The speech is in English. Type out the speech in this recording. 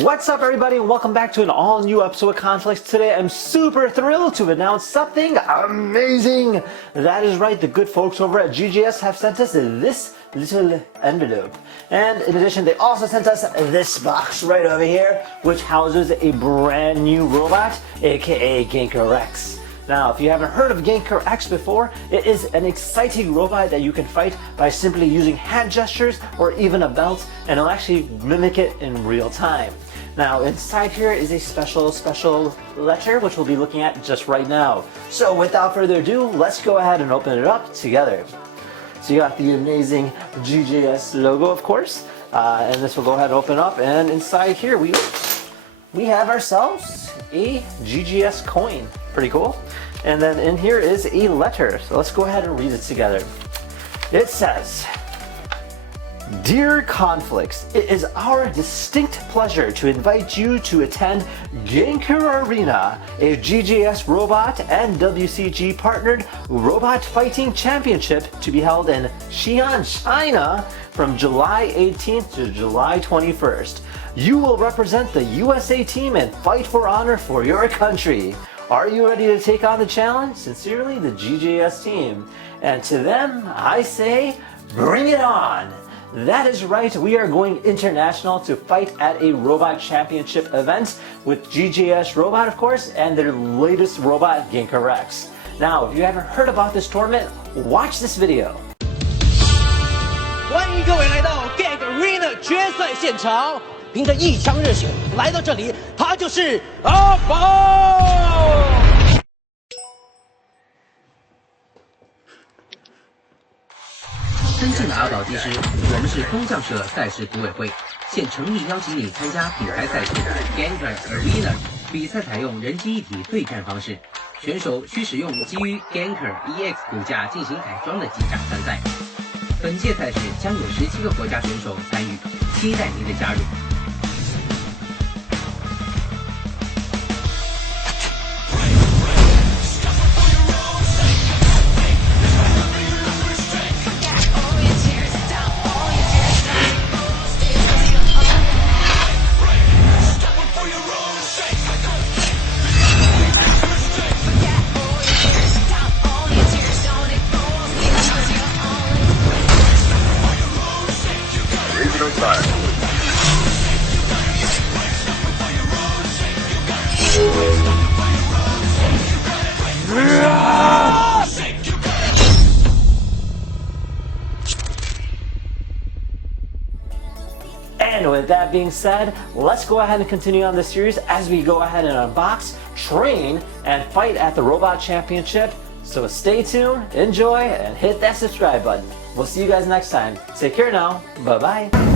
What's up, everybody, and welcome back to an all-new episode of Conflicts. Today I'm super thrilled to announce something amazing. That is right, the good folks over at GGS have sent us this little envelope. And in addition, they also sent us this box right over here, which houses a brand new robot, aka Ganker Rex. Now, if you haven't heard of Ganker X before, it is an exciting robot that you can fight by simply using hand gestures or even a belt, and it'll actually mimic it in real time. Now, inside here is a special letter, which we'll be looking at just right now. So without further ado, let's go ahead and open it up together. So you got the amazing GGS logo, of course, and this will go ahead and open up, and inside here we have ourselves a GGS coin. Pretty cool. And then in here is a letter. So let's go ahead and read it together. It says, "Dear Conflicts, it is our distinct pleasure to invite you to attend Ganker Arena, a GGS Robot and WCG partnered robot fighting championship to be held in Xi'an, China from July 18th to July 21st. You will represent the USA team and fight for honor for your country. Are you ready to take on the challenge? Sincerely, the GGS team." And to them, I say, bring it on! That is right, we are going international to fight at a robot championship event with GGS Robot, of course, and their latest robot, Ganker Rex. Now, if you haven't heard about this tournament, watch this video. 欢迎各位来到 Ganker Arena 决赛现场，凭着一腔热血来到这里，他就是阿宝。尊敬的阿宝技师，我们是风将社赛事组委会，现诚意邀请你参加品牌赛事 Ganker Arena。比赛采用人机一体对战方式，选手需使用基于 Ganker EX 骨架进行改装的机甲参赛。本届赛事将有17个国家选手参与，期待您的加入。And with that being said, let's go ahead and continue on the series as we go ahead and unbox, train, and fight at the Robot Championship. So stay tuned, enjoy, and hit that subscribe button. We'll see you guys next time. Take care now. Bye-bye.